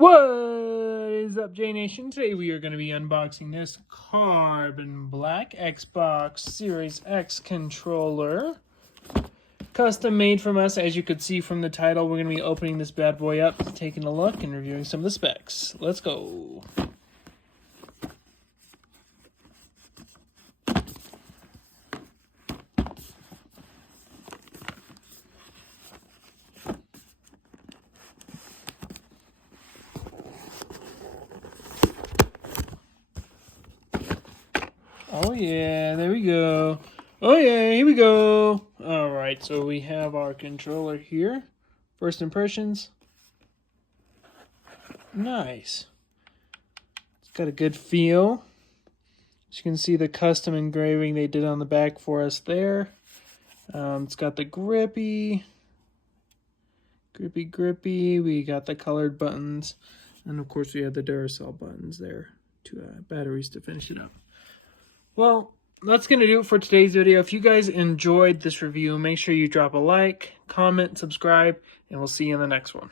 What is up, J Nation? Today we are going to be unboxing this Carbon Black Xbox Series X controller. Custom made from us. As you could see from the title, we're going to be opening this bad boy up, taking a look, and reviewing some of the specs. Let's go. Oh yeah, there we go. Oh yeah, here we go. Alright, so we have our controller here. First impressions. Nice. It's got a good feel. As you can see, the custom engraving they did on the back for us there. It's got the grippy. We got the colored buttons. And of course we have the Duracell buttons there. Two batteries to finish it up. Well, that's going to do it for today's video. If you guys enjoyed this review, make sure you drop a like, comment, subscribe, and we'll see you in the next one.